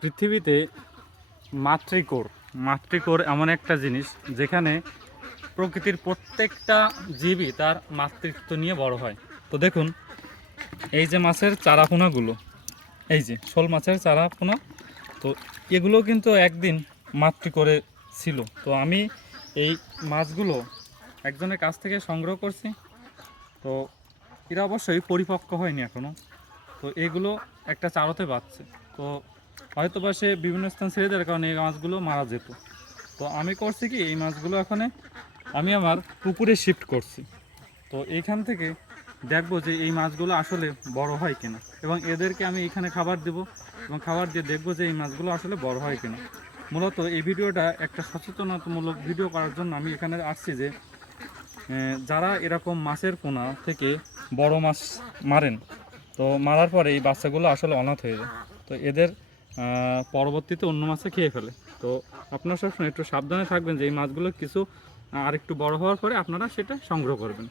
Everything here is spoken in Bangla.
পৃথিবীতে মাতৃকোর এমন একটা জিনিস যেখানে প্রকৃতির প্রত্যেকটা জীবই তার মাতৃত্ব নিয়ে বড় হয়। তো দেখুন, এই যে মাছের চারাপোনাগুলো, এই যে শোল মাছের চারাপোনা, তো এগুলো কিন্তু একদিন মাতৃকোরে ছিল। তো আমি এই মাছগুলো একজনের কাছ থেকে সংগ্রহ করছি। তো এরা অবশ্যই পরিপক্ক হয়নি এখনও। তো এগুলো একটা চারতে বাচ্চে, তো হয়তো বা সে বিভিন্ন স্থান ছেড়ে দেওয়ার কারণে এই মাছগুলো মারা যেত। তো আমি করছি কি, এই মাছগুলো আমি আমার পুকুরে শিফট করছি। তো এইখান থেকে দেখবো যে এই মাছগুলো আসলে বড় হয় কিনা, এবং এদেরকে আমি এখানে খাবার দেব এবং খাবার দিয়ে দেখবো যে এই মাছগুলো আসলে বড় হয় কিনা। মূলত এই ভিডিওটা একটা সচেতনতামূলক ভিডিও করার জন্য আমি এখানে আসছি যে যারা এরকম মাছের পোনা থেকে বড় মাছ মারেন, তো মারার পরে এই বাচ্চাগুলো আসলে অনাথ হয়ে যায়। তো এদের পরবর্তীতে অন্য মাছে খেয়ে ফেলে। তো আপনারা সবসময় একটু সাবধানে থাকবেন যে এই মাছগুলো কিছু আরেকটু বড় হওয়ার পরে আপনারা সেটা সংগ্রহ করবেন।